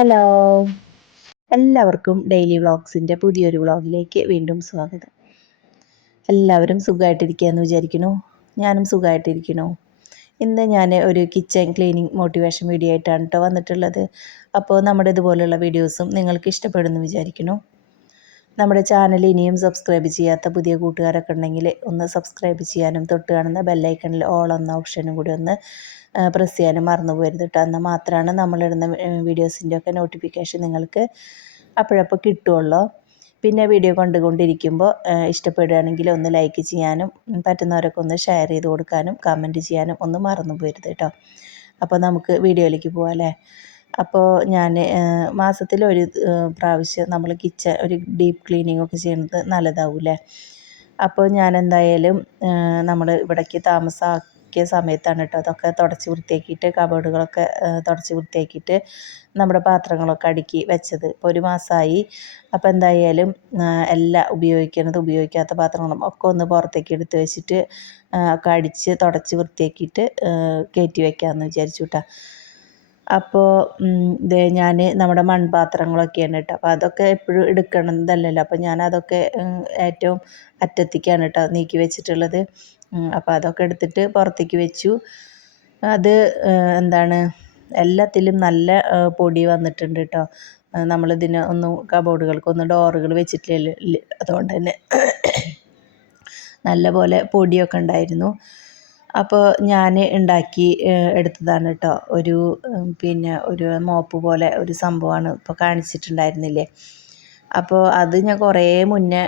Hello, എല്ലാവർക്കും daily വ്ളോഗ്സിൻ്റെ പുതിയൊരു വ്ളോഗിലേക്ക് വീണ്ടും സ്വാഗതം. എല്ലാവരും സുഖമായിട്ടിരിക്കുകയെന്ന് വിചാരിക്കുന്നു. ഞാനും സുഖമായിട്ടിരിക്കുന്നു. ഇന്ന് ഞാൻ ഒരു കിച്ചൺ ക്ലീനിങ് മോട്ടിവേഷൻ വീഡിയോ ആയിട്ടാണ് കേട്ടോ വന്നിട്ടുള്ളത്. അപ്പോൾ നമ്മുടെ ഇതുപോലുള്ള വീഡിയോസും നിങ്ങൾക്ക് ഇഷ്ടപ്പെടുമെന്ന് വിചാരിക്കുന്നു. നമ്മുടെ ചാനൽ ഇനിയും സബ്സ്ക്രൈബ് ചെയ്യാത്ത പുതിയ കൂട്ടുകാരൊക്കെ ഉണ്ടെങ്കിൽ ഒന്ന് സബ്സ്ക്രൈബ് ചെയ്യാനും തൊട്ട് കാണുന്ന ബെല്ലൈക്കണിൽ ഓൾ എന്ന ഓപ്ഷനും കൂടി ഒന്ന് പ്രസ് ചെയ്യാനും മറന്നു പോകരുത് കേട്ടോ. എന്നാൽ മാത്രമാണ് നമ്മളിടുന്ന വീഡിയോസിൻ്റെ ഒക്കെ നോട്ടിഫിക്കേഷൻ നിങ്ങൾക്ക് അപ്പോഴപ്പോൾ കിട്ടുമല്ലോ. പിന്നെ വീഡിയോ കണ്ടുകൊണ്ടിരിക്കുമ്പോൾ ഇഷ്ടപ്പെടുകയാണെങ്കിൽ ഒന്ന് ലൈക്ക് ചെയ്യാനും പറ്റുന്നവരൊക്കെ ഒന്ന് ഷെയർ ചെയ്ത് കൊടുക്കാനും കമൻറ്റ് ചെയ്യാനും ഒന്ന് മറന്നു പോകരുത് കേട്ടോ. അപ്പോൾ നമുക്ക് വീഡിയോയിലേക്ക് പോകാം അല്ലേ. അപ്പോൾ ഞാൻ മാസത്തിലൊരു പ്രാവശ്യം നമ്മൾ കിച്ചൺ ഒരു ഡീപ്പ് ക്ലീനിങ് ഒക്കെ ചെയ്യുന്നത് നല്ലതാവില്ലേ. അപ്പോൾ ഞാൻ എന്തായാലും നമ്മൾ ഇവിടേക്ക് താമസമാക്കിയ സമയത്താണ് കേട്ടോ അതൊക്കെ തുടച്ച് വൃത്തിയാക്കിയിട്ട് കബോർഡുകളൊക്കെ തുടച്ച് വൃത്തിയാക്കിയിട്ട് നമ്മുടെ പാത്രങ്ങളൊക്കെ അടുക്കി വെച്ചത്. ഇപ്പോൾ ഒരു മാസമായി. അപ്പോൾ എന്തായാലും എല്ലാ ഉപയോഗിക്കാത്ത പാത്രങ്ങളും ഒക്കെ ഒന്ന് പുറത്തേക്ക് എടുത്ത് വെച്ചിട്ട് ഒക്കെ അടിച്ച് തുടച്ച് വൃത്തിയാക്കിയിട്ട് കയറ്റി വയ്ക്കാമെന്ന് വിചാരിച്ചു കേട്ടോ. അപ്പോൾ ഞാൻ നമ്മുടെ മൺപാത്രങ്ങളൊക്കെയാണ് കേട്ടോ. അപ്പോൾ അതൊക്കെ എപ്പോഴും എടുക്കണമെന്നല്ലല്ലോ. അപ്പോൾ ഞാനതൊക്കെ ഏറ്റവും അറ്റത്തേക്കാണ് കേട്ടോ നീക്കി വെച്ചിട്ടുള്ളത്. അപ്പോൾ അതൊക്കെ എടുത്തിട്ട് പുറത്തേക്ക് വെച്ചു. അത് എല്ലാത്തിലും നല്ല പൊടി വന്നിട്ടുണ്ട് കേട്ടോ. നമ്മളിതിന് ഒന്നും കബോർഡുകൾക്കൊന്നും ഡോറുകൾ വെച്ചിട്ടില്ല, അതുകൊണ്ട് തന്നെ നല്ല പോലെ പൊടിയൊക്കെ ഉണ്ടായിരുന്നു. അപ്പോൾ ഞാൻ ഉണ്ടാക്കി എടുത്തതാണ് കേട്ടോ. ഒരു മോപ്പ് പോലെ ഒരു സംഭവമാണ് ഇപ്പോൾ കാണിച്ചിട്ടുണ്ടായിരുന്നില്ലേ. അപ്പോൾ അത് ഞാൻ കുറേ മുന്നേ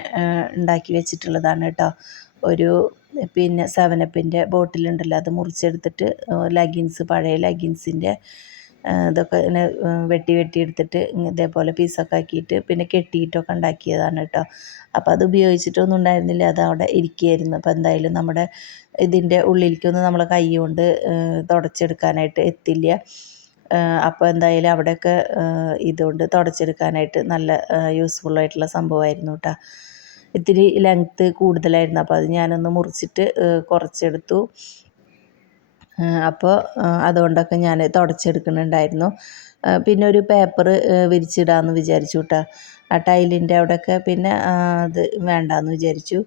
ഉണ്ടാക്കി വെച്ചിട്ടുള്ളതാണ് കേട്ടോ. ഒരു 7-അപ്പിൻ്റെ ബോട്ടിലുണ്ടല്ലോ, അത് മുറിച്ചെടുത്തിട്ട് പഴയ ലെഗിൻസിൻ്റെ ഇതൊക്കെ ഇങ്ങനെ വെട്ടി എടുത്തിട്ട് ഇതേപോലെ പീസൊക്കെ ആക്കിയിട്ട് പിന്നെ കെട്ടിയിട്ടൊക്കെ ഉണ്ടാക്കിയതാണ് കേട്ടോ. അപ്പോൾ അത് ഉപയോഗിച്ചിട്ടൊന്നും ഉണ്ടായിരുന്നില്ല, അത് അവിടെ ഇരിക്കുകയായിരുന്നു. അപ്പോൾ എന്തായാലും നമ്മുടെ ഇതിൻ്റെ ഉള്ളിലേക്കൊന്നും നമ്മളെ കൈ കൊണ്ട് തുടച്ചെടുക്കാനായിട്ട് എത്തില്ല. അപ്പോൾ എന്തായാലും അവിടെയൊക്കെ ഇതുകൊണ്ട് തുടച്ചെടുക്കാനായിട്ട് നല്ല യൂസ്ഫുള്ളായിട്ടുള്ള സംഭവമായിരുന്നു കേട്ടോ. ഇത്തിരി ലെങ്ത്ത് കൂടുതലായിരുന്നു, അപ്പോൾ അത് ഞാനൊന്ന് മുറിച്ചിട്ട് കുറച്ചെടുത്തു. അപ്പോൾ അതുകൊണ്ടൊക്കെ ഞാൻ തുടച്ചെടുക്കുന്നുണ്ടായിരുന്നു. പിന്നെ ഒരു പേപ്പർ വിരിച്ചിടാമെന്ന് വിചാരിച്ചു കേട്ടോ ആ ടൈലിൻ്റെ അവിടെയൊക്കെ. പിന്നെ അത് വേണ്ടാന്ന് വിചാരിച്ചു.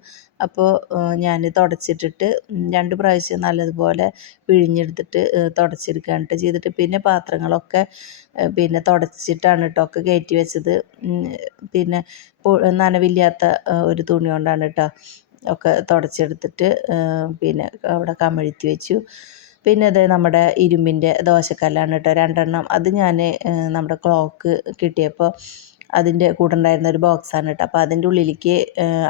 അപ്പോൾ ഞാൻ തുടച്ചിട്ടിട്ട് 2 പ്രാവശ്യം നല്ലതുപോലെ പിഴിഞ്ഞെടുത്തിട്ട് തുടച്ചെടുക്കുകയാണ് ചെയ്തിട്ട് പിന്നെ പാത്രങ്ങളൊക്കെ തുടച്ചിട്ടാണ് കേട്ടോ ഒക്കെ കയറ്റി വെച്ചത്. പിന്നെ നനവില്ലാത്ത ഒരു തുണി കൊണ്ടാണ് കേട്ടോ ഒക്കെ തുടച്ചെടുത്തിട്ട് അവിടെ കമഴ്ത്തി വെച്ചു. പിന്നെ അത് നമ്മുടെ ഇരുമ്പിൻ്റെ ദോശക്കല്ലാണ് കേട്ടോ 2 എണ്ണം. അത് ഞാൻ നമ്മുടെ ക്ലോക്ക് കിട്ടിയപ്പോൾ അതിൻ്റെ കൂടെ ഉണ്ടായിരുന്ന ഒരു ബോക്സാണ് കേട്ടോ. അപ്പോൾ അതിൻ്റെ ഉള്ളിലേക്ക്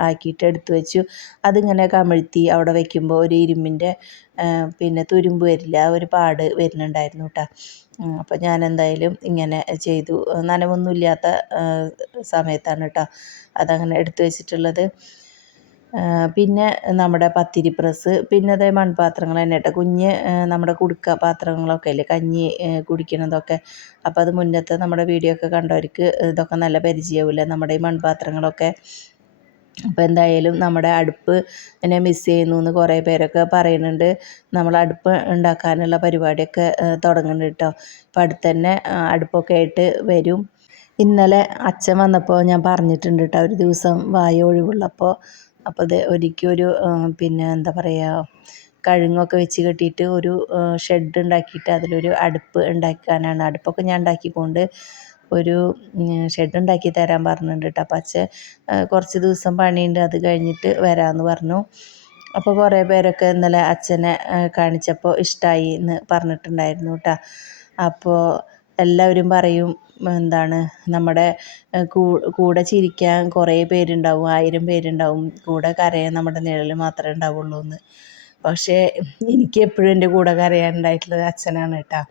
ആക്കിയിട്ട് എടുത്തു വെച്ചു. അതിങ്ങനെ കമഴ്ത്തി അവിടെ വയ്ക്കുമ്പോൾ ഒരു ഇരുമ്പിൻ്റെ തുരുമ്പ് വരില്ല, ഒരു പാട് വരുന്നുണ്ടായിരുന്നു കേട്ടോ. അപ്പോൾ ഞാൻ എന്തായാലും ഇങ്ങനെ ചെയ്തു. നനവൊന്നുമില്ലാത്ത സമയത്താണ് കേട്ടോ അതങ്ങനെ എടുത്തു വെച്ചിട്ടുള്ളത്. പിന്നെ നമ്മുടെ പത്തിരി പ്രസ്, പിന്നെ അതേ മൺപാത്രങ്ങൾ തന്നെ കേട്ടോ. നമ്മുടെ കുടുക്ക പാത്രങ്ങളൊക്കെ ഇല്ലേ, കഞ്ഞി കുടിക്കുന്നതൊക്കെ. അപ്പോൾ അത് മുന്നത്തെ നമ്മുടെ വീഡിയോ ഒക്കെ കണ്ടവർക്ക് ഇതൊക്കെ നല്ല പരിചയമാവില്ല, നമ്മുടെ ഈ മൺപാത്രങ്ങളൊക്കെ. അപ്പോൾ എന്തായാലും നമ്മുടെ അടുപ്പ് എന്നെ മിസ് ചെയ്യുന്നു എന്ന് കുറേ പേരൊക്കെ പറയുന്നുണ്ട്. നമ്മൾ അടുപ്പ് ഉണ്ടാക്കാനുള്ള പരിപാടിയൊക്കെ തുടങ്ങുന്നുണ്ട് കേട്ടോ. അപ്പോൾ അടുത്ത് തന്നെ അടുപ്പൊക്കെ ആയിട്ട് വരും. ഇന്നലെ അച്ഛൻ വന്നപ്പോൾ ഞാൻ പറഞ്ഞിട്ടുണ്ട് കേട്ടോ, ഒരു ദിവസം വായു ഒഴിവുള്ളപ്പോൾ അപ്പോൾ അത് ഒരിക്കലൊരു കഴുങ്ങൊക്കെ വെച്ച് കെട്ടിയിട്ട് ഒരു ഷെഡ് ഉണ്ടാക്കിയിട്ട് അതിലൊരു അടുപ്പ് ഉണ്ടാക്കാനാണ്. അടുപ്പൊക്കെ ഞാൻ ഉണ്ടാക്കിക്കൊണ്ട് ഒരു ഷെഡ് ഉണ്ടാക്കി തരാൻ പറഞ്ഞിട്ടുണ്ട് കേട്ടോ. അപ്പോൾ അച്ഛൻ കുറച്ച് ദിവസം പണിയുണ്ട്, അത് കഴിഞ്ഞിട്ട് വരാമെന്ന് പറഞ്ഞു. അപ്പോൾ കുറേ പേരൊക്കെ ഇന്നലെ അച്ഛനെ കാണിച്ചപ്പോൾ ഇഷ്ടമായി എന്ന് പറഞ്ഞിട്ടുണ്ടായിരുന്നു കേട്ടോ. അപ്പോൾ എല്ലാവരും പറയും നമ്മുടെ കൂടെ ചിരിക്കാൻ കുറേ പേരുണ്ടാവും, 1000 പേരുണ്ടാവും, കൂടെ കരയാൻ നമ്മുടെ നിഴൽ മാത്രമേ ഉണ്ടാവുള്ളൂ എന്ന്. പക്ഷേ എനിക്ക് എപ്പോഴും എൻ്റെ കൂടെ കരയാനുണ്ടായിട്ടുള്ളത് അച്ഛനാണ് കേട്ടോ.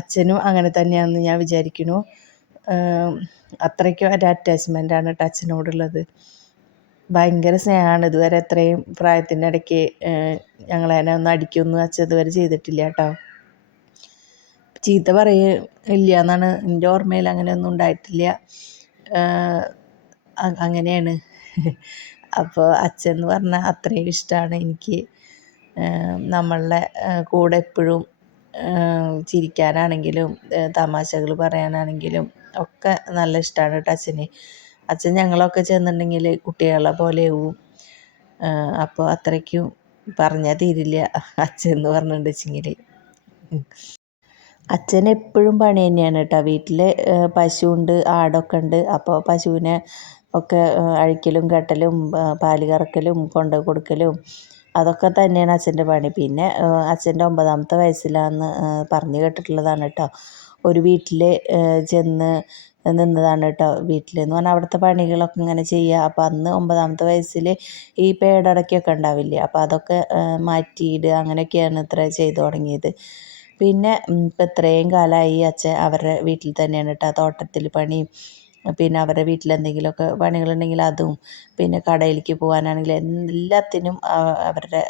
അച്ഛനും അങ്ങനെ തന്നെയാണെന്ന് ഞാൻ വിചാരിക്കുന്നു. അത്രയ്ക്കും ഒരു അറ്റാച്ച്മെൻ്റാണ് കേട്ടോ അച്ഛനോടുള്ളത്. ഭയങ്കര സ്നേഹമാണ്. ഇതുവരെ എത്രയും പ്രായത്തിൻ്റെ ഇടയ്ക്ക് ഞങ്ങളെ ഒന്ന് അടിക്കൊന്നും അച്ഛൻ ഇതുവരെ ചെയ്തിട്ടില്ല കേട്ടോ. ചീത്ത പറയില്ല എന്നാണ് എൻ്റെ ഓർമ്മയിൽ, അങ്ങനെയൊന്നും ഉണ്ടായിട്ടില്ല. അങ്ങനെയാണ്. അപ്പോൾ അച്ഛൻ എന്ന് പറഞ്ഞാൽ അത്രയും ഇഷ്ടമാണ് എനിക്ക്. നമ്മളുടെ കൂടെ എപ്പോഴും ചിരിക്കാനാണെങ്കിലും തമാശകൾ പറയാനാണെങ്കിലും ഒക്കെ നല്ല ഇഷ്ടമാണ് കേട്ടോ അച്ഛന്. അച്ഛൻ ഞങ്ങളൊക്കെ ചെന്നിട്ടുണ്ടെങ്കിൽ കുട്ടികളെ പോലെയാവും. അപ്പോൾ അത്രയ്ക്കും പറഞ്ഞാൽ തീരില്ല അച്ഛൻ എന്ന് പറഞ്ഞിട്ടുണ്ടെങ്കിൽ. അച്ഛൻ എപ്പോഴും പണി തന്നെയാണ് കേട്ടോ. വീട്ടിൽ പശുവുണ്ട്, ആടൊക്കെ ഉണ്ട്. അപ്പോൾ പശുവിനെ ഒക്കെ അഴിക്കലും കെട്ടലും പാല് കറക്കലും കൊണ്ട് കൊടുക്കലും അതൊക്കെ തന്നെയാണ് അച്ഛൻ്റെ പണി. പിന്നെ അച്ഛൻ്റെ 9ാമത്തെ വയസ്സിലാന്ന് പറഞ്ഞു കേട്ടിട്ടുള്ളതാണ് കേട്ടോ. ഒരു വീട്ടിൽ ചെന്ന് നിന്നതാണ് കേട്ടോ. വീട്ടിലെന്ന് പറഞ്ഞാൽ അവിടുത്തെ പണികളൊക്കെ ഇങ്ങനെ ചെയ്യുക. അപ്പോൾ അന്ന് 9ാമത്തെ വയസ്സിൽ ഈ പേടടയ്ക്കൊക്കെ ഉണ്ടാവില്ലേ, അപ്പോൾ അതൊക്കെ മാറ്റിയിടുക, അങ്ങനെയൊക്കെയാണ് ഇത്ര ചെയ്തു തുടങ്ങിയത്. പിന്നെ ഇപ്പം ഇത്രയും കാലമായി അച്ഛൻ അവരുടെ വീട്ടിൽ തന്നെയാണ് കേട്ടോ. തോട്ടത്തിൽ പണിയും പിന്നെ അവരുടെ വീട്ടിലെന്തെങ്കിലുമൊക്കെ പണികളുണ്ടെങ്കിൽ അതും, പിന്നെ കടയിലേക്ക് പോകാനാണെങ്കിൽ എല്ലാത്തിനും അവരുടെ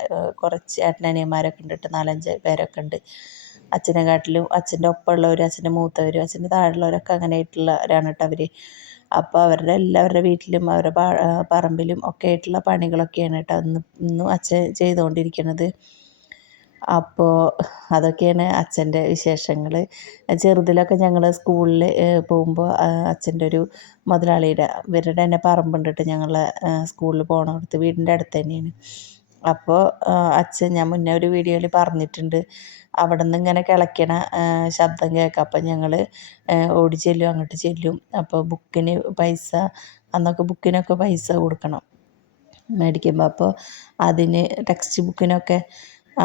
കുറച്ച് ഏട്ടനനിയന്മാരൊക്കെ ഉണ്ട് കേട്ടോ. 4-5 പേരൊക്കെ ഉണ്ട്. അച്ഛനെക്കാട്ടിലും അച്ഛൻ്റെ ഒപ്പമുള്ളവരും അച്ഛൻ്റെ മൂത്തവരും അച്ഛൻ്റെ താഴെയുള്ളവരൊക്കെ അങ്ങനെ ആയിട്ടുള്ളവരാണ് കേട്ടോ അവർ. അപ്പോൾ എല്ലാവരുടെ വീട്ടിലും അവരുടെ പറമ്പിലും ഒക്കെ ആയിട്ടുള്ള പണികളൊക്കെയാണ് കേട്ടോ ഇന്നും അച്ഛൻ ചെയ്തുകൊണ്ടിരിക്കുന്നത്. അപ്പോൾ അതൊക്കെയാണ് അച്ഛൻ്റെ വിശേഷങ്ങൾ. ചെറുതിലൊക്കെ ഞങ്ങൾ സ്കൂളിൽ പോകുമ്പോൾ അച്ഛൻ്റെ ഒരു മുതലാളിയുടെ ഇവരുടെ തന്നെ പറമ്പുണ്ട് കേട്ടോ. ഞങ്ങളെ സ്കൂളിൽ പോകണടുത്ത് വീടിൻ്റെ അടുത്ത് തന്നെയാണ്. അപ്പോൾ അച്ഛൻ, ഞാൻ മുന്നേ ഒരു വീഡിയോയിൽ പറഞ്ഞിട്ടുണ്ട്, അവിടെ നിന്ന് ഇങ്ങനെ കിളയ്ക്കണ ശബ്ദം കേൾക്കാം. അപ്പം ഞങ്ങൾ ഓടി ചെല്ലും, അങ്ങോട്ട് ചെല്ലും. അപ്പോൾ ബുക്കിന് പൈസ, അന്നൊക്കെ ബുക്കിനൊക്കെ പൈസ കൊടുക്കണം മേടിക്കുമ്പോൾ. അപ്പോൾ അതിന് ടെക്സ്റ്റ് ബുക്കിനൊക്കെ,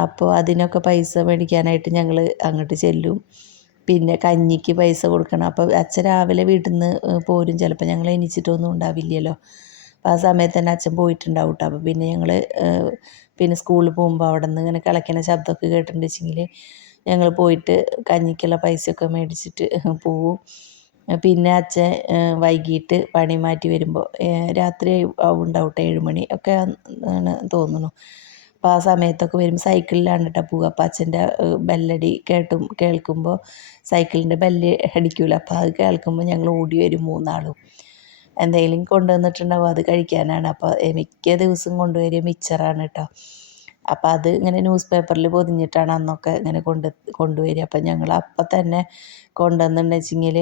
അപ്പോൾ അതിനൊക്കെ പൈസ മേടിക്കാനായിട്ട് ഞങ്ങൾ അങ്ങോട്ട് ചെല്ലും. പിന്നെ കഞ്ഞിക്ക് പൈസ കൊടുക്കണം. അപ്പോൾ അച്ഛൻ രാവിലെ വീട്ടിൽ നിന്ന് പോരും. ചിലപ്പോൾ ഞങ്ങൾ എണീച്ചിട്ടൊന്നും ഉണ്ടാവില്ലല്ലോ. അപ്പോൾ ആ സമയത്ത് തന്നെ അച്ഛൻ പോയിട്ടുണ്ടാവും കേട്ടോ. അപ്പോൾ പിന്നെ ഞങ്ങൾ പിന്നെ സ്കൂളിൽ പോകുമ്പോൾ അവിടെ നിന്ന് ഇങ്ങനെ കിളയ്ക്കുന്ന ശബ്ദമൊക്കെ കേട്ടിട്ടുണ്ടെങ്കിൽ ഞങ്ങൾ പോയിട്ട് കഞ്ഞിക്കുള്ള പൈസയൊക്കെ മേടിച്ചിട്ട് പോവും. പിന്നെ അച്ഛൻ വൈകിട്ട് പണി മാറ്റി വരുമ്പോൾ രാത്രി ഉണ്ടാവും 7 മണി ഒക്കെ ആണ് തോന്നുന്നു. അപ്പോൾ ആ സമയത്തൊക്കെ വരുമ്പോൾ സൈക്കിളിലാണ് കേട്ടോ പോവുക. അപ്പോൾ അച്ഛൻ്റെ ബെല്ലടി കേൾക്കുമ്പോൾ സൈക്കിളിൻ്റെ ബെല്ല് അടിക്കൂല. അപ്പോൾ അത് കേൾക്കുമ്പോൾ ഞങ്ങൾ ഓടി വരും 3 ആളും. എന്തെങ്കിലും കൊണ്ടുവന്നിട്ടുണ്ടാവും, അത് കഴിക്കാനാണ്. അപ്പോൾ മിക്ക ദിവസം കൊണ്ടുവരിക മിച്ചറാണ് കേട്ടോ. അപ്പോൾ അത് ഇങ്ങനെ ന്യൂസ് പേപ്പറിൽ പൊതിഞ്ഞിട്ടാണ് അന്നൊക്കെ ഇങ്ങനെ കൊണ്ടുവരിക. അപ്പം ഞങ്ങൾ അപ്പം തന്നെ കൊണ്ടുവന്നിട്ടുണ്ടെങ്കിൽ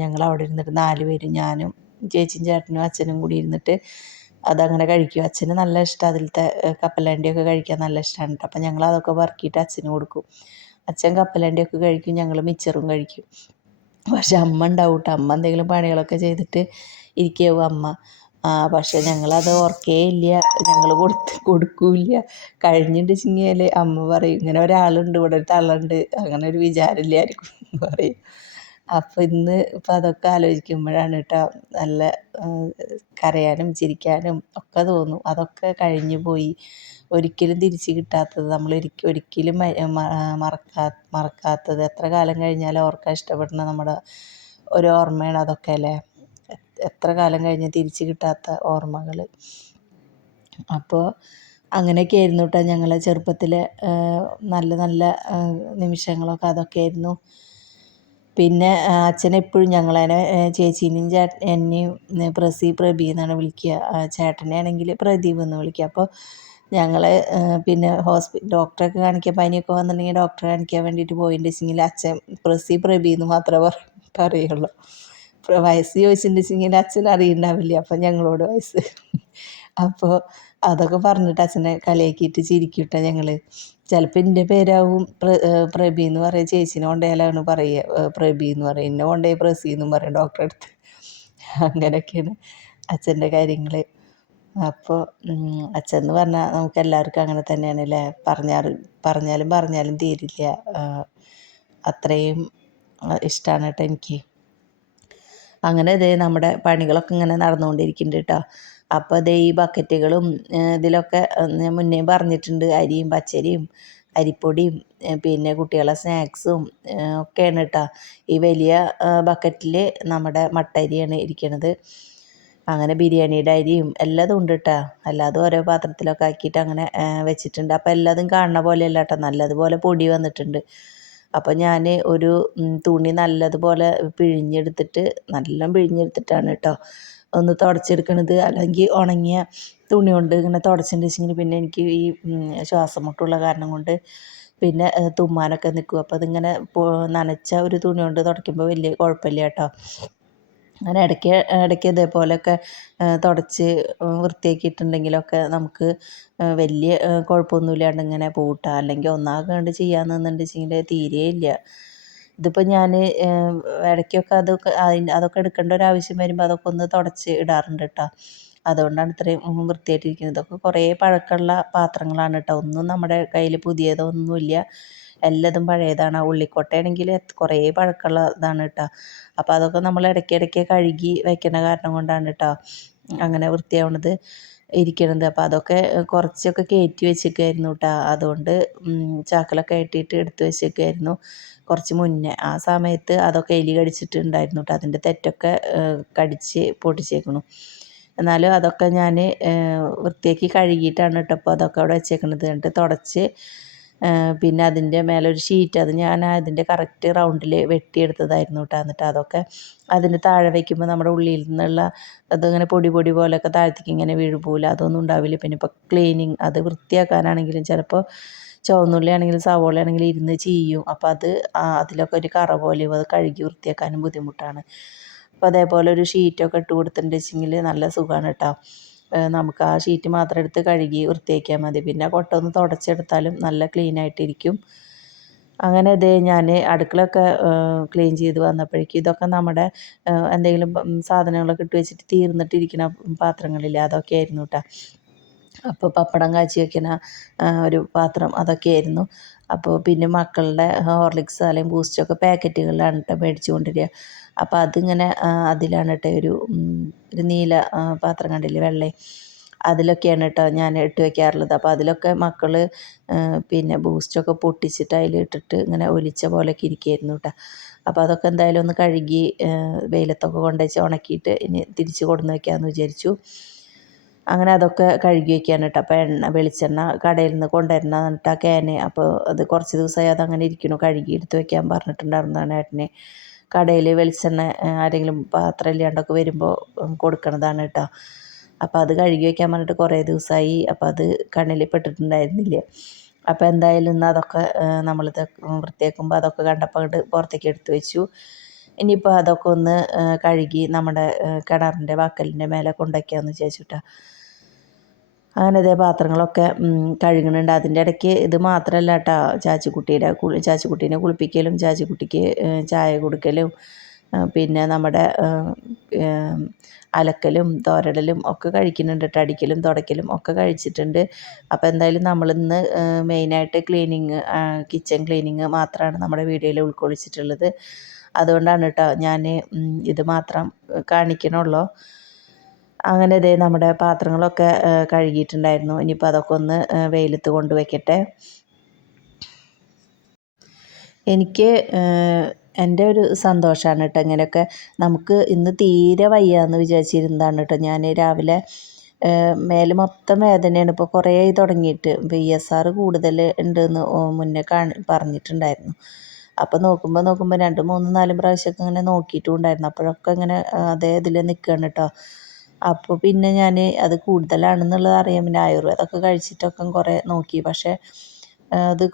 ഞങ്ങൾ അവിടെ ഇരുന്നിട്ട് 4 പേരും, ഞാനും ചേച്ചിയും ചേട്ടനും അച്ഛനും കൂടി ഇരുന്നിട്ട് അതങ്ങനെ കഴിക്കും. അച്ഛന് നല്ല ഇഷ്ടമാണ് അതിലത്തെ കപ്പലണ്ടിയൊക്കെ കഴിക്കാൻ നല്ല ഇഷ്ടമാണ് കേട്ടോ. അപ്പം ഞങ്ങൾ അതൊക്കെ വറുക്കിയിട്ട് അച്ഛന് കൊടുക്കും. അച്ഛൻ കപ്പലണ്ടിയൊക്കെ കഴിക്കും, ഞങ്ങൾ മിച്ചറും കഴിക്കും. പക്ഷെ അമ്മ ഉണ്ടാവും കേട്ടോ. അമ്മ എന്തെങ്കിലും പണികളൊക്കെ ചെയ്തിട്ട് ഇരിക്കാവും അമ്മ. പക്ഷെ ഞങ്ങളത് ഓർക്കേ ഇല്ല, ഞങ്ങൾ കൊടുക്കൂല്ല. കഴിഞ്ഞിട്ടുണ്ടെങ്കിൽ അമ്മ പറയും, ഇങ്ങനെ ഒരാളുണ്ട്, ഇവിടെ ഒരു തള്ളുണ്ട്, അങ്ങനെ ഒരു വിചാരമില്ലായിരിക്കും പറയും. അപ്പോൾ ഇപ്പം അതൊക്കെ ആലോചിക്കുമ്പോഴാണ് കേട്ടോ നല്ല കരയാനും ചിരിക്കാനും ഒക്കെ തോന്നും. അതൊക്കെ കഴിഞ്ഞു പോയി, ഒരിക്കലും തിരിച്ച് കിട്ടാത്തത്, നമ്മൾ ഒരിക്കലും മറക്കാത്തത്, എത്ര കാലം കഴിഞ്ഞാലും ഓർക്കാൻ ഇഷ്ടപ്പെടുന്ന നമ്മുടെ ഒരു ഓർമ്മയാണ് അതൊക്കെ അല്ലേ. എത്ര കാലം കഴിഞ്ഞ് തിരിച്ച് കിട്ടാത്ത ഓർമ്മകൾ. അപ്പോൾ അങ്ങനെയൊക്കെ ആയിരുന്നു കേട്ടോ ഞങ്ങളെ ചെറുപ്പത്തിലെ നല്ല നല്ല നിമിഷങ്ങളൊക്കെ അതൊക്കെയായിരുന്നു. പിന്നെ അച്ഛനെപ്പോഴും ഞങ്ങളതിനെ ചേച്ചീനെയും എന്നെയും പ്രബി എന്നാണ് വിളിക്കുക. ചേട്ടനെ ആണെങ്കിൽ പ്രദീപ് എന്ന് വിളിക്കുക. അപ്പോൾ ഞങ്ങൾ പിന്നെ ഡോക്ടറൊക്കെ കാണിക്കാൻ, പനിയൊക്കെ വന്നിട്ടുണ്ടെങ്കിൽ ഡോക്ടറെ കാണിക്കാൻ വേണ്ടിയിട്ട് പോയിട്ടുണ്ടെങ്കിൽ അച്ഛൻ പ്രബി എന്ന് മാത്രമേ പറയുള്ളൂ. വയസ്സ് ചോദിച്ചിട്ടുണ്ടെങ്കിൽ അച്ഛൻ അറിയുണ്ടാവില്ല. അപ്പം ഞങ്ങളോട് വയസ്സ്. അപ്പോൾ അതൊക്കെ പറഞ്ഞിട്ട് അച്ഛനെ കളിയാക്കിയിട്ട് ചിരിക്കൂട്ടോ ഞങ്ങൾ. ചിലപ്പോൾ എൻ്റെ പേരാവും പ്രബി എന്ന് പറയും, ചേച്ചീനെ കൊണ്ടുപോയാലാണ് പറയുക പ്രബി എന്ന് പറയും, എന്നെ കൊണ്ടുപോയി പ്രസി എന്നും പറയും ഡോക്ടറെ അടുത്ത്. അങ്ങനെയൊക്കെയാണ് അച്ഛൻ്റെ കാര്യങ്ങൾ. അപ്പോൾ അച്ഛൻ എന്ന് പറഞ്ഞാൽ നമുക്ക് എല്ലാവർക്കും അങ്ങനെ തന്നെയാണ് അല്ലേ. പറഞ്ഞാലും തീരില്ല. അത്രയും ഇഷ്ടമാണ് കേട്ടോ എനിക്ക്. അങ്ങനെ നമ്മുടെ പണികളൊക്കെ ഇങ്ങനെ നടന്നുകൊണ്ടിരിക്കുന്നുണ്ട് കേട്ടോ. അപ്പോൾ ഈ ബക്കറ്റുകളും ഇതിലൊക്കെ ഞാൻ മുന്നേ പറഞ്ഞിട്ടുണ്ട്, അരിയും പച്ചരിയും അരിപ്പൊടിയും പിന്നെ കുട്ടികളെ സ്നാക്സും ഒക്കെയാണ് കേട്ടോ. ഈ വലിയ ബക്കറ്റിൽ നമ്മുടെ മട്ടരിയാണ് ഇരിക്കുന്നത്. അങ്ങനെ ബിരിയാണിയുടെ അരിയും എല്ലാതും ഉണ്ട് കേട്ടോ. എല്ലാതും ഓരോ പാത്രത്തിലൊക്കെ ആക്കിയിട്ട് അങ്ങനെ വെച്ചിട്ടുണ്ട്. അപ്പോൾ എല്ലാതും കാണുന്ന പോലെയല്ല കേട്ടോ, നല്ലതുപോലെ പൊടി വന്നിട്ടുണ്ട്. അപ്പോൾ ഞാൻ ഒരു തുണി നല്ലതുപോലെ നല്ല പിഴിഞ്ഞെടുത്തിട്ടാണ് കേട്ടോ ഒന്ന് തുടച്ചെടുക്കണത്. അല്ലെങ്കിൽ ഉണങ്ങിയ തുണി കൊണ്ട് ഇങ്ങനെ തുടച്ചിട്ടുണ്ടെങ്കിൽ പിന്നെ എനിക്ക് ഈ ശ്വാസം മുട്ടുള്ള കാരണം കൊണ്ട് പിന്നെ തുമ്മാനൊക്കെ നിൽക്കും. അപ്പോൾ അതിങ്ങനെ നനച്ച ഒരു തുണി കൊണ്ട് തുടയ്ക്കുമ്പോൾ വലിയ കുഴപ്പമില്ല കേട്ടോ. അങ്ങനെ ഇടയ്ക്ക് ഇതേപോലെയൊക്കെ തുടച്ച് വൃത്തിയാക്കിയിട്ടുണ്ടെങ്കിലൊക്കെ നമുക്ക് വലിയ കുഴപ്പമൊന്നുമില്ലാണ്ട് ഇങ്ങനെ പോട്ടാ. അല്ലെങ്കിൽ ഒന്നാകണ്ട് ചെയ്യാൻ നിന്നുണ്ടെങ്കിൽ തീരെ ഇല്ല. ഇതിപ്പോൾ ഞാൻ ഇടയ്ക്കൊക്കെ അതൊക്കെ എടുക്കേണ്ട ഒരു ആവശ്യം വരുമ്പോൾ അതൊക്കെ ഒന്ന് തുടച്ച് ഇടാറുണ്ട് കേട്ടോ. അതുകൊണ്ടാണ് ഇത്രയും വൃത്തിയായിട്ടിരിക്കുന്നത്. ഇതൊക്കെ കുറേ പഴക്കമുള്ള പാത്രങ്ങളാണ് കേട്ടോ. ഒന്നും നമ്മുടെ കയ്യിൽ പുതിയതൊന്നുമില്ല, എല്ലാതും പഴയതാണ്. ഉള്ളിക്കൊട്ടയാണെങ്കിൽ കുറേ പഴക്കമുള്ള ഇതാണ് കേട്ടോ. അപ്പോൾ അതൊക്കെ നമ്മൾ ഇടയ്ക്കിടയ്ക്ക് കഴുകി വയ്ക്കണ കാരണം കൊണ്ടാണ് കേട്ടോ അങ്ങനെ വൃത്തിയാവണത് ഇരിക്കണത്. അപ്പോൾ അതൊക്കെ കുറച്ചൊക്കെ കയറ്റി വെച്ചേക്കായിരുന്നു കേട്ടോ. അതുകൊണ്ട് ചാക്കിലൊക്കെ കയറ്റിയിട്ട് എടുത്ത് വെച്ചേക്കായിരുന്നു കുറച്ച് മുന്നേ. ആ സമയത്ത് അതൊക്കെ എലി കടിച്ചിട്ടുണ്ടായിരുന്നു കേട്ടോ. അതിൻ്റെ തെറ്റൊക്കെ കടിച്ച് പൊട്ടിച്ചേക്കണു. എന്നാലും അതൊക്കെ ഞാൻ വൃത്തിയാക്കി കഴുകിയിട്ടാണ് കേട്ടോ ഇപ്പോൾ അതൊക്കെ അവിടെ വെച്ചേക്കണത്. എന്നിട്ട് തുടച്ച് പിന്നെ അതിൻ്റെ മേലൊരു ഷീറ്റ്, അത് ഞാൻ അതിൻ്റെ കറക്റ്റ് റൗണ്ടിൽ വെട്ടിയെടുത്തതായിരുന്നു കേട്ടോ. എന്നിട്ട് അതൊക്കെ അതിന് താഴെ വയ്ക്കുമ്പോൾ നമ്മുടെ ഉള്ളിൽ നിന്നുള്ള അതിങ്ങനെ പൊടി പോലെയൊക്കെ താഴത്തേക്ക് ഇങ്ങനെ വീഴുപോല അതൊന്നും ഉണ്ടാവില്ല. പിന്നെ ഇപ്പോൾ ക്ലീനിങ് അത് വൃത്തിയാക്കാനാണെങ്കിലും ചിലപ്പോൾ ചുവന്നുള്ളി ആണെങ്കിലും സവോള ആണെങ്കിലും ഇരുന്ന് ചെയ്യും. അപ്പോൾ അതിലൊക്കെ ഒരു കറ പോലെയും അത് കഴുകി വൃത്തിയാക്കാനും ബുദ്ധിമുട്ടാണ്. അപ്പോൾ അതേപോലെ ഒരു ഷീറ്റൊക്കെ ഇട്ട് കൊടുത്തിട്ടുണ്ടെങ്കിൽ നല്ല സുഖമാണ് കേട്ടോ. നമുക്ക് ആ ഷീറ്റ് മാത്രം എടുത്ത് കഴുകി വൃത്തിയാക്കിയാൽ മതി. പിന്നെ കൊട്ടൊന്ന് തുടച്ചെടുത്താലും നല്ല ക്ലീനായിട്ടിരിക്കും. അങ്ങനെ ഞാൻ അടുക്കളയൊക്കെ ക്ലീൻ ചെയ്ത് വന്നപ്പോഴേക്കും ഇതൊക്കെ നമ്മുടെ എന്തെങ്കിലും സാധനങ്ങളൊക്കെ ഇട്ട് വെച്ചിട്ട് തീർന്നിട്ടിരിക്കുന്ന പാത്രങ്ങളില്ലേ, അതൊക്കെ ആയിരുന്നു കേട്ടോ. അപ്പോൾ പപ്പടം കാച്ചി വയ്ക്കുന്ന ഒരു പാത്രം അതൊക്കെയായിരുന്നു. അപ്പോൾ പിന്നെ മക്കളുടെ ഹോർലിക്സ് അല്ലെങ്കിൽ ബൂസ്റ്റൊക്കെ പാക്കറ്റുകളിലാണ് കേട്ടോ മേടിച്ചു കൊണ്ടുവരിക. അപ്പോൾ അതിങ്ങനെ അതിലാണ് കേട്ടോ ഒരു നീല പാത്രം കണ്ടില്ലേ, വെള്ളയും, അതിലൊക്കെയാണ് കേട്ടോ ഞാൻ ഇട്ട് വയ്ക്കാറുള്ളത്. അപ്പോൾ അതിലൊക്കെ മക്കൾ പിന്നെ ബൂസ്റ്റൊക്കെ പൊട്ടിച്ചിട്ട് അതിലിട്ടിട്ട് ഇങ്ങനെ ഒലിച്ച പോലെയൊക്കെ ഇരിക്കുകയായിരുന്നു കേട്ടോ. അപ്പോൾ അതൊക്കെ എന്തായാലും ഒന്ന് കഴുകി വെയിലത്തൊക്കെ കൊണ്ടുവച്ച് ഉണക്കിയിട്ട് ഇനി തിരിച്ച് കൊണ്ടുവന്ന് വയ്ക്കാമെന്ന് വിചാരിച്ചു. അങ്ങനെ അതൊക്കെ കഴുകി വയ്ക്കാൻ കേട്ടോ. അപ്പോൾ വെളിച്ചെണ്ണ കടയിൽ നിന്ന് കൊണ്ടുവരണം എന്നിട്ട് ആ ക്യാന്, അപ്പോൾ അത് കുറച്ച് ദിവസമായി അതങ്ങനെ ഇരിക്കണു. കഴുകി എടുത്ത് വയ്ക്കാൻ പറഞ്ഞിട്ടുണ്ടായിരുന്നതാണ് ഏട്ടനെ. കടയിൽ വെളിച്ചെണ്ണ ആരെങ്കിലും പാത്രം ഇല്ലാണ്ടൊക്കെ വരുമ്പോൾ കൊടുക്കണതാണ് കേട്ടോ. അപ്പോൾ അത് കഴുകി വയ്ക്കാൻ പറഞ്ഞിട്ട് കുറേ ദിവസമായി. അപ്പോൾ അത് കണ്ണിൽ പെട്ടിട്ടുണ്ടായിരുന്നില്ല. അപ്പോൾ എന്തായാലും ഇന്ന് അതൊക്കെ നമ്മളിത് വൃത്തിയാക്കുമ്പോൾ അതൊക്കെ കണ്ടപ്പോൾ അങ്ങോട്ട് പുറത്തേക്ക് എടുത്ത് വെച്ചു. ഇനിയിപ്പോൾ അതൊക്കെ ഒന്ന് കഴുകി നമ്മുടെ കിണറിൻ്റെ വാക്കലിൻ്റെ മേലെ കൊണ്ടുവയ്ക്കാമെന്ന് വിചാരിച്ചിട്ടാണ്. അങ്ങനെ ഇതേ പാത്രങ്ങളൊക്കെ കഴുകുന്നുണ്ട്. അതിൻ്റെ ഇടയ്ക്ക് ഇത് മാത്രമല്ല കേട്ടോ, ചാച്ചിക്കുട്ടീനെ കുളിപ്പിക്കലും ചാച്ചിക്കുട്ടിക്ക് ചായ കൊടുക്കലും പിന്നെ നമ്മുടെ അലക്കലും തോരടലും ഒക്കെ കഴിക്കുന്നുണ്ട് കേട്ടോ. അടിക്കലും തുടയ്ക്കലും ഒക്കെ കഴിച്ചിട്ടുണ്ട്. അപ്പോൾ എന്തായാലും നമ്മളിന്ന് മെയിനായിട്ട് കിച്ചൺ ക്ലീനിങ് മാത്രമാണ് നമ്മുടെ വീഡിയോയിൽ ഉൾക്കൊള്ളിച്ചിട്ടുള്ളത്. അതുകൊണ്ടാണ് കേട്ടോ ഞാൻ ഇത് മാത്രം കാണിക്കണുള്ളൂ. അങ്ങനെ നമ്മുടെ പാത്രങ്ങളൊക്കെ കഴുകിയിട്ടുണ്ടായിരുന്നു. ഇനിയിപ്പോൾ അതൊക്കെ ഒന്ന് വെയിലത്ത് കൊണ്ട് വയ്ക്കട്ടെ. എനിക്ക് എൻ്റെ ഒരു സന്തോഷമാണ് കേട്ടോ ഇങ്ങനെയൊക്കെ. നമുക്ക് ഇന്ന് തീരെ വയ്യാന്ന് വിചാരിച്ചിരുന്നതാണ് കേട്ടോ. ഞാൻ രാവിലെ മേല് മൊത്തം വേദനയാണ്. ഇപ്പോൾ കുറേ തുടങ്ങിയിട്ട് VSR കൂടുതൽ ഉണ്ടെന്ന് മുന്നേ പറഞ്ഞിട്ടുണ്ടായിരുന്നു. അപ്പോൾ നോക്കുമ്പോൾ 2, 3, 4 പ്രാവശ്യമൊക്കെ ഇങ്ങനെ നോക്കിയിട്ടും ഉണ്ടായിരുന്നു. അപ്പോഴൊക്കെ ഇങ്ങനെ അതേ ഇതിൽ നിൽക്കുകയാണ് കേട്ടോ. അപ്പോൾ പിന്നെ ഞാൻ അത് കൂടുതലാണെന്നുള്ളത് അറിയാം. പിന്നെ ആയുർവേദമൊക്കെ കഴിച്ചിട്ടൊക്കെ കുറേ നോക്കി. പക്ഷേ അത്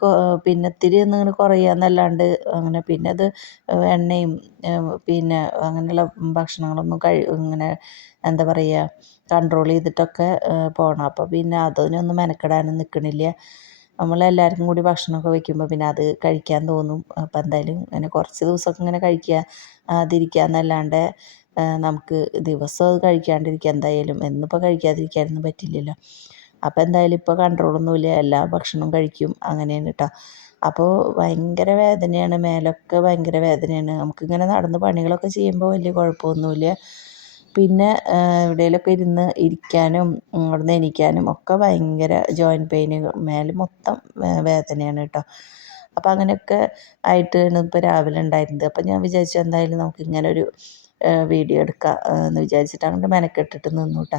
പിന്നെ ഇത്തിരി ഒന്നിങ്ങനെ കുറയാന്നല്ലാണ്ട് അങ്ങനെ പിന്നെ അത് എണ്ണയും പിന്നെ അങ്ങനെയുള്ള ഭക്ഷണങ്ങളൊന്നും ഇങ്ങനെ എന്താ പറയുക കൺട്രോൾ ചെയ്തിട്ടൊക്കെ പോകണം. അപ്പോൾ പിന്നെ അതിനൊന്നും മെനക്കെടാനും നിൽക്കണില്ല. നമ്മളെല്ലാവർക്കും കൂടി ഭക്ഷണമൊക്കെ വയ്ക്കുമ്പോൾ പിന്നെ അത് കഴിക്കാൻ തോന്നും. അപ്പോൾ എന്തായാലും ഇങ്ങനെ കുറച്ച് ദിവസമൊക്കെ ഇങ്ങനെ കഴിക്കാതിരിക്കുക എന്നല്ലാണ്ട് നമുക്ക് ദിവസം അത് കഴിക്കാണ്ടിരിക്കുക എന്തായാലും എന്നിപ്പോൾ കഴിക്കാതിരിക്കാനൊന്നും പറ്റില്ലല്ലോ. അപ്പോൾ എന്തായാലും ഇപ്പോൾ കൺട്രോളൊന്നുമില്ല, എല്ലാ ഭക്ഷണവും കഴിക്കും, അങ്ങനെയാണ് കേട്ടോ. അപ്പോൾ ഭയങ്കര വേദനയാണ്, മേലൊക്കെ ഭയങ്കര വേദനയാണ്. നമുക്കിങ്ങനെ നടന്ന് പണികളൊക്കെ ചെയ്യുമ്പോൾ വലിയ കുഴപ്പമൊന്നുമില്ല. പിന്നെ എവിടെയെങ്കിലുമൊക്കെ ഇരിക്കാനും അവിടുന്ന് എണീക്കാനും ഒക്കെ ഭയങ്കര ജോയിൻറ്റ് പെയിന്, മേല് മൊത്തം വേദനയാണ് കേട്ടോ. അപ്പോൾ അങ്ങനെയൊക്കെ ആയിട്ടാണ് ഇപ്പോൾ രാവിലെ ഉണ്ടായിരുന്നത്. അപ്പോൾ ഞാൻ വിചാരിച്ചു എന്തായാലും നമുക്കിങ്ങനൊരു വീഡിയോ എടുക്കാം എന്ന് വിചാരിച്ചിട്ട് അങ്ങോട്ട് മെനക്കെട്ടിട്ട് നിന്നു കേട്ടോ.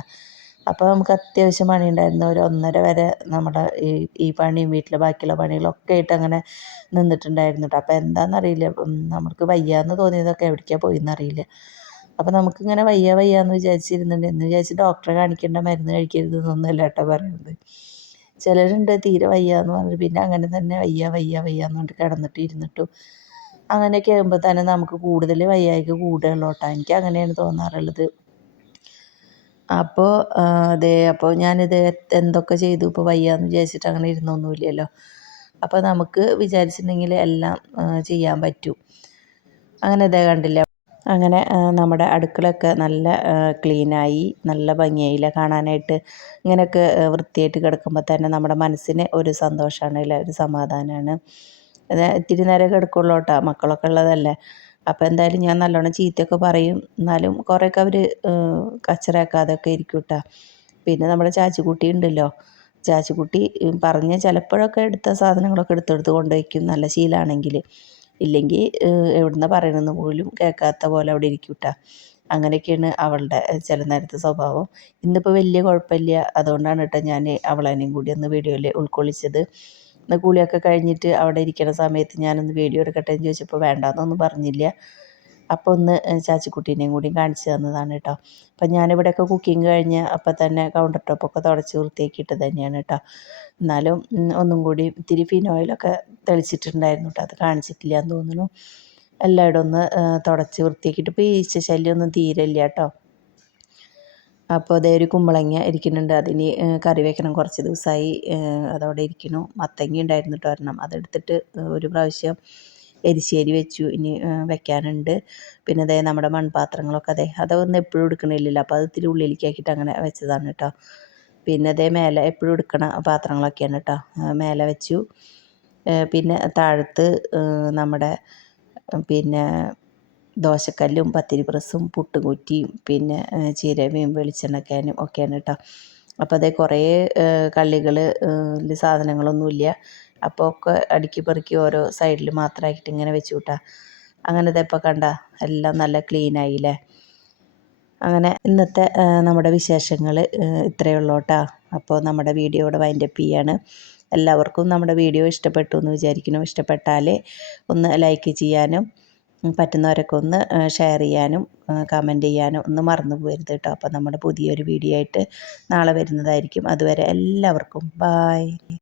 അപ്പോൾ നമുക്ക് അത്യാവശ്യം പണി ഉണ്ടായിരുന്നു. ഒരു 1:30 വരെ നമ്മുടെ ഈ പണിയും വീട്ടിലെ ബാക്കിയുള്ള പണികളൊക്കെ ആയിട്ട് അങ്ങനെ നിന്നിട്ടുണ്ടായിരുന്നു കേട്ടോ. അപ്പോൾ എന്താണെന്നറിയില്ല, നമുക്ക് വയ്യാന്ന് തോന്നിയതൊക്കെ എവിടേക്കാണ് പോയെന്നറിയില്ല. അപ്പോൾ നമുക്കിങ്ങനെ വയ്യാന്ന് വിചാരിച്ചിരുന്നുണ്ട്. എന്ന് വിചാരിച്ച് ഡോക്ടറെ കാണിക്കേണ്ട, മരുന്ന് കഴിക്കരുതെന്നൊന്നുമല്ല കേട്ടോ പറയുന്നത്. ചിലരുണ്ട് തീരെ വയ്യ എന്ന് പറഞ്ഞിട്ട് പിന്നെ അങ്ങനെ തന്നെ വയ്യ വയ്യ വയ്യ എന്ന് പറഞ്ഞിട്ട് കിടന്നിട്ട് ഇരുന്നിട്ടു അങ്ങനെയൊക്കെ ആകുമ്പോൾ തന്നെ നമുക്ക് കൂടുതൽ വയ്യായ്ക കൂടുകയുള്ളൂ കേട്ടോ. എനിക്ക് അങ്ങനെയാണ് തോന്നാറുള്ളത്. അപ്പോൾ അപ്പോൾ ഞാനിത് എന്തൊക്കെ ചെയ്തു ഇപ്പോൾ വയ്യാന്ന് വിചാരിച്ചിട്ട് അങ്ങനെ ഇരുന്നൊന്നുമില്ലല്ലോ. അപ്പോൾ നമുക്ക് വിചാരിച്ചിട്ടുണ്ടെങ്കിൽ എല്ലാം ചെയ്യാൻ പറ്റും. അങ്ങനെ കണ്ടില്ല. അങ്ങനെ നമ്മുടെ അടുക്കളയൊക്കെ നല്ല ക്ലീനായി, നല്ല ഭംഗിയായില്ല കാണാനായിട്ട്. ഇങ്ങനെയൊക്കെ വൃത്തിയായിട്ട് കിടക്കുമ്പോൾ തന്നെ നമ്മുടെ മനസ്സിന് ഒരു സന്തോഷമാണ്, അല്ലേ, ഒരു സമാധാനമാണ്. ഇത്തിരി നേരം കിടക്കുള്ളൂ കേട്ടോ, മക്കളൊക്കെ ഉള്ളതല്ലേ. അപ്പോൾ എന്തായാലും ഞാൻ നല്ലോണം ചീത്തയൊക്കെ പറയും, എന്നാലും കുറേയൊക്കെ അവർ കച്ചറാക്കാതെയൊക്കെ ഇരിക്കും കേട്ടോ. പിന്നെ നമ്മുടെ ചാച്ചിക്കുട്ടി ഉണ്ടല്ലോ, ചാച്ചിക്കുട്ടി പറഞ്ഞ ചിലപ്പോഴൊക്കെ എടുത്ത സാധനങ്ങളൊക്കെ എടുത്തെടുത്ത് കൊണ്ടുവയ്ക്കും, നല്ല ശീലമാണെങ്കിൽ. ഇല്ലെങ്കിൽ എവിടുന്ന പറയണമെന്ന് പോലും കേൾക്കാത്ത പോലെ അവിടെ ഇരിക്കും കേട്ടോ. അങ്ങനെയൊക്കെയാണ് അവളുടെ ചില നേരത്തെ സ്വഭാവം. ഇന്നിപ്പോൾ വലിയ കുഴപ്പമില്ല, അതുകൊണ്ടാണ് കേട്ടോ ഞാൻ അവളെയും കൂടി ഒന്ന് വീഡിയോയിൽ ഉൾക്കൊള്ളിച്ചത്. ഇന്ന് കുളിയൊക്കെ കഴിഞ്ഞിട്ട് അവിടെ ഇരിക്കുന്ന സമയത്ത് ഞാനൊന്ന് വീഡിയോ എടുക്കട്ടെ എന്ന് ചോദിച്ചപ്പോൾ വേണ്ടാന്നൊന്നും പറഞ്ഞില്ല. അപ്പോൾ ഒന്ന് ചാച്ചിക്കുട്ടീനെയും കൂടി കാണിച്ചു തന്നതാണ് കേട്ടോ. അപ്പം ഞാനിവിടെയൊക്കെ കുക്കിംഗ് കഴിഞ്ഞ് അപ്പം തന്നെ കൗണ്ടർ ടോപ്പൊക്കെ തുടച്ച് വൃത്തിയാക്കിയിട്ട് തന്നെയാണ് കേട്ടോ. എന്നാലും ഒന്നും കൂടി ഇത്തിരി ഫിനോയിലൊക്കെ തെളിച്ചിട്ടുണ്ടായിരുന്നു കേട്ടോ, അത് കാണിച്ചിട്ടില്ല എന്ന് തോന്നുന്നു. എല്ലായിടും ഒന്ന് തുടച്ച് വൃത്തിയാക്കിയിട്ട് ഇപ്പോൾ ഈച്ച ശല്യമൊന്നും തീരില്ല കേട്ടോ. അപ്പോൾ അതേ ഒരു കുമ്പളങ്ങ ഇരിക്കുന്നുണ്ട്, അതിന് കറി വെക്കണം. കുറച്ച് ദിവസമായി അതവിടെ ഇരിക്കുന്നു. മത്തങ്ങ ഉണ്ടായിരുന്നു കേട്ടോ ഒരെണ്ണം, അതെടുത്തിട്ട് ഒരു പ്രാവശ്യം എരിശ്ശേരി വെച്ചു, ഇനി വെക്കാനുണ്ട്. പിന്നെ അതേ നമ്മുടെ മൺപാത്രങ്ങളൊക്കെ അതൊന്നും എപ്പോഴും എടുക്കണില്ലല്ലോ, അപ്പോൾ അത് ഇത്തിരി ഉള്ളിലേക്കാക്കിയിട്ട് അങ്ങനെ വെച്ചതാണ് കേട്ടോ. പിന്നെ അതേ മേലെ എപ്പോഴും എടുക്കണ പാത്രങ്ങളൊക്കെയാണ് കേട്ടോ മേലെ വെച്ചു. പിന്നെ താഴത്ത് നമ്മുടെ പിന്നെ ദോശക്കല്ലും പത്തിരി പ്രസ്സും പുട്ടുകുറ്റിയും പിന്നെ ചീരവയും വെളിച്ചെണ്ണ ക്യാനും ഒക്കെയാണ് കേട്ടോ. അപ്പോൾ അതേ കുറേ കള്ളികൾ സാധനങ്ങളൊന്നുമില്ല. അപ്പോൾ ഒക്കെ അടുക്കി പെറുക്കി ഓരോ സൈഡിൽ മാത്രമായിട്ട് ഇങ്ങനെ വെച്ചു കൂട്ടാ. അങ്ങനെ ഇതെപ്പോൾ കണ്ട എല്ലാം നല്ല ക്ലീനായില്ലേ. അങ്ങനെ ഇന്നത്തെ നമ്മുടെ വിശേഷങ്ങൾ ഇത്രയേ ഉള്ളൂ കേട്ടോ. അപ്പോൾ നമ്മുടെ വീഡിയോ ഇവിടെ വൈൻഡപ്പ് ചെയ്യാണ്. എല്ലാവർക്കും നമ്മുടെ വീഡിയോ ഇഷ്ടപ്പെട്ടു എന്ന് വിചാരിക്കുന്നു. ഇഷ്ടപ്പെട്ടാൽ ഒന്ന് ലൈക്ക് ചെയ്യാനും പറ്റുന്നവരൊക്കെ ഒന്ന് ഷെയർ ചെയ്യാനും കമൻറ്റ് ചെയ്യാനും ഒന്നും മറന്നു പോകരുത് കേട്ടോ. അപ്പോൾ നമ്മുടെ പുതിയൊരു വീഡിയോ ആയിട്ട് നാളെ വരുന്നതായിരിക്കും. അതുവരെ എല്ലാവർക്കും ബായ്.